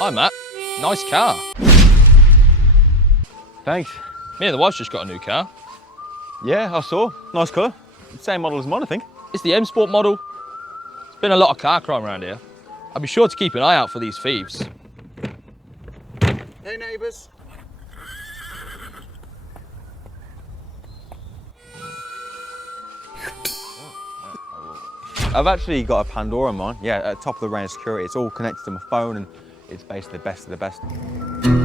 Hi, Matt. Nice car. Thanks. Me and the wife's just got a new car. Yeah, I saw. Nice colour. Same model as mine, I think. It's the M Sport model. There's been a lot of car crime around here. I'll be sure to keep an eye out for these thieves. Hey, neighbours. I've actually got a Pandora on mine. Yeah, at top of the range security. It's all connected to my phone and it's basically the best of the best.